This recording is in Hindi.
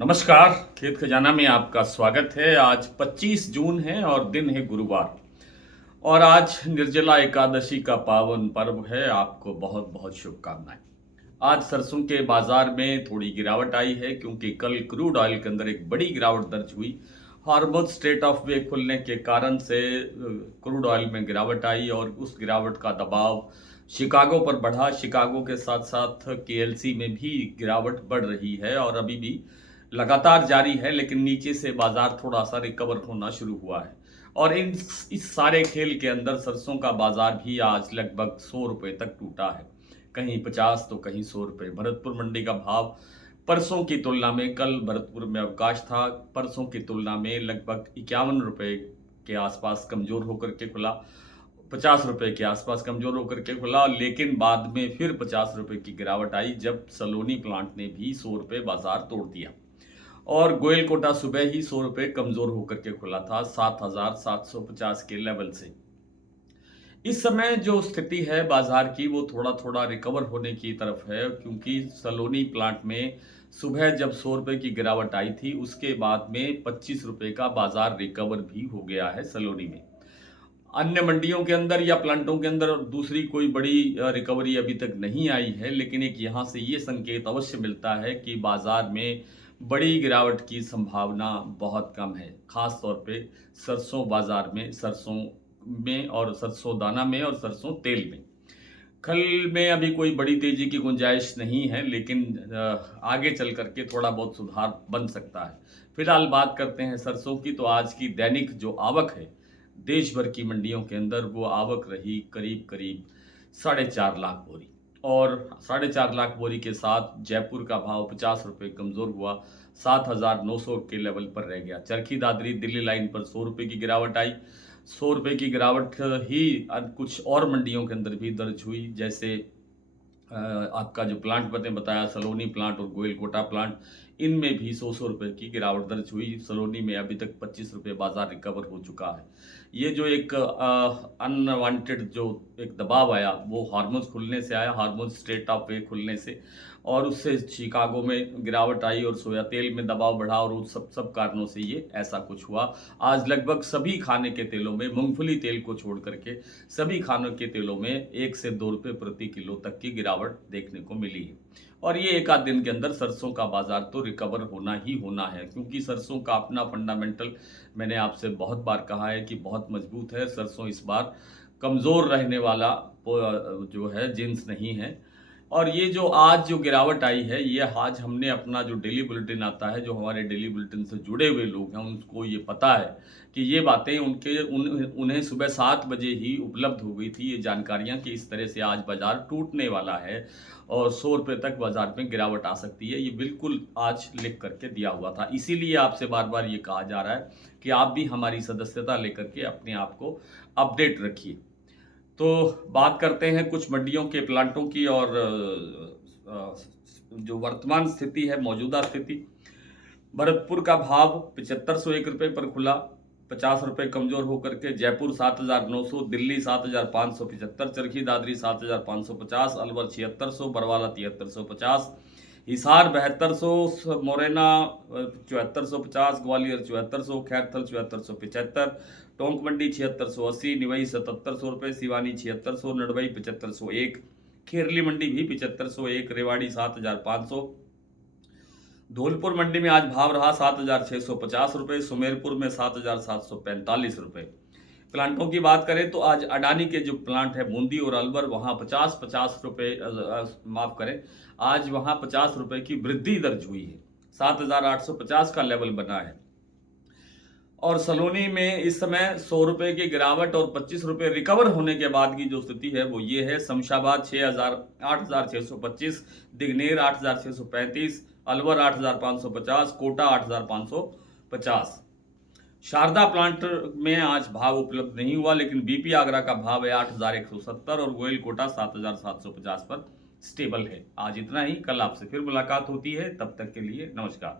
नमस्कार। खेत खजाना में आपका स्वागत है। आज 25 जून है और दिन है गुरुवार और आज निर्जला एकादशी का पावन पर्व है। आपको बहुत बहुत शुभकामनाएं। आज सरसों के बाजार में थोड़ी गिरावट आई है क्योंकि कल क्रूड ऑयल के अंदर एक बड़ी गिरावट दर्ज हुई। हार्मोज स्ट्रेट ऑफ वे खुलने के कारण से क्रूड ऑयल में गिरावट आई और उस गिरावट का दबाव शिकागो पर बढ़ा। शिकागो के साथ साथ केएलसी में भी गिरावट बढ़ रही है और अभी भी लगातार जारी है, लेकिन नीचे से बाजार थोड़ा सा रिकवर होना शुरू हुआ है। और इस सारे खेल के अंदर सरसों का बाजार भी आज लगभग 100 रुपए तक टूटा है। कहीं 50 तो कहीं 100 रुपए। भरतपुर मंडी का भाव परसों की तुलना में, कल भरतपुर में अवकाश था, परसों की तुलना में लगभग 51 रुपए के आसपास कमजोर होकर के खुला। 50 रुपए के आसपास कमजोर होकर के खुला, लेकिन बाद में फिर 50 रुपए की गिरावट आई जब सलोनी प्लांट ने भी 100 रुपए बाजार तोड़ दिया। और गोयल कोटा सुबह ही 100 रुपए कमजोर होकर के खुला था 7,750 के लेवल से। इस समय जो स्थिति है बाजार की वो थोड़ा थोड़ा रिकवर होने की तरफ है, क्योंकि सलोनी प्लांट में सुबह जब 100 रुपए की गिरावट आई थी उसके बाद में 25 रुपए का बाजार रिकवर भी हो गया है सलोनी में। अन्य मंडियों के अंदर या प्लांटों के अंदर दूसरी कोई बड़ी रिकवरी अभी तक नहीं आई है, लेकिन एक यहाँ से ये संकेत अवश्य मिलता है कि बाजार में बड़ी गिरावट की संभावना बहुत कम है। खास तौर पे सरसों बाजार में, सरसों में और सरसों दाना में और सरसों तेल में। खल में अभी कोई बड़ी तेजी की गुंजाइश नहीं है, लेकिन आगे चल करके थोड़ा बहुत सुधार बन सकता है। फिलहाल बात करते हैं सरसों की, तो आज की दैनिक जो आवक है देश भर की मंडियों के अंदर, वो आवक रही करीब करीब 4.5 लाख बोरी। और 4.5 लाख बोरी के साथ जयपुर का भाव 50 रुपये कमज़ोर हुआ, 7,900 के लेवल पर रह गया। चरखी दादरी दिल्ली लाइन पर 100 रुपये की गिरावट आई। 100 रुपये की गिरावट ही कुछ और मंडियों के अंदर भी दर्ज हुई, जैसे आपका जो प्लांट मैंने बताया सलोनी प्लांट और गोयल कोटा प्लांट, इनमें भी 100 रुपये की गिरावट दर्ज हुई। सलोनी में अभी तक 25 रुपये बाजार रिकवर हो चुका है। ये जो एक अनवांटेड जो एक दबाव आया वो हार्मोज खुलने से आया, हार्मोज स्ट्रेट ऑफ वे खुलने से, और उससे शिकागो में गिरावट आई और सोया तेल में दबाव बढ़ा और उस सब सब कारणों से ये ऐसा कुछ हुआ। आज लगभग सभी खाने के तेलों में, मूंगफली तेल को छोड़ करके सभी खानों के तेलों में 1 से 2 रुपये प्रति किलो तक की गिरावट देखने को मिली है। और ये एक आध दिन के अंदर सरसों का बाजार तो रिकवर होना ही होना है, क्योंकि सरसों का अपना फंडामेंटल मैंने आपसे बहुत बार कहा है कि बहुत मजबूत है। सरसों इस बार कमज़ोर रहने वाला जो है जिन्स नहीं है। और ये जो आज जो गिरावट आई है, ये आज हमने अपना जो डेली बुलेटिन आता है, जो हमारे डेली बुलेटिन से जुड़े हुए लोग हैं उनको ये पता है कि ये बातें उन्हें सुबह 7 बजे ही उपलब्ध हो गई थी ये जानकारियाँ कि इस तरह से आज बाजार टूटने वाला है और 100 रुपये तक बाजार में गिरावट आ सकती है। ये बिल्कुल आज लिख करके दिया हुआ था। इसीलिए आपसे बार बार ये कहा जा रहा है कि आप भी हमारी सदस्यता लेकर के अपने आप को अपडेट रखिए। तो बात करते हैं कुछ मंडियों के प्लांटों की और जो वर्तमान स्थिति है, मौजूदा स्थिति। भरतपुर का भाव 7501 रुपये पर खुला, 50 रुपये कमजोर होकर के। जयपुर 7,900, दिल्ली 7,575, चरखी दादरी 7,550, अलवर 7600, बरवाला 7350, हिसार 7200, मोरेना 7450, ग्वालियर 7400, खैरथल 7475, टोंक मंडी 7680, निवई 7700 रुपये, सिवानी 7600, नडवई 7501, खेरली मंडी भी 7501, रेवाड़ी 7500। धौलपुर मंडी में आज भाव रहा 7,650 रुपये, सुमेरपुर में 7,745 रुपये। प्लांटों की बात करें तो आज अडानी के जो प्लांट है बूंदी और अलवर, वहाँ 50 रुपये, माफ़ करें, आज वहाँ 50 रुपये की वृद्धि दर्ज हुई है। 7,850 का लेवल बना है। और सलोनी में इस समय 100 रुपये की गिरावट और 25 रुपये रिकवर होने के बाद की जो स्थिति है वो ये है। शमशाबाद 8,625, दिग्नेर 8,635, अलवर 8,550, कोटा 8,550। शारदा प्लांट में आज भाव उपलब्ध नहीं हुआ, लेकिन बीपी आगरा का भाव है 8,170 और गोयल कोटा 7,750 पर स्टेबल है। आज इतना ही। कल आपसे फिर मुलाकात होती है, तब तक के लिए नमस्कार।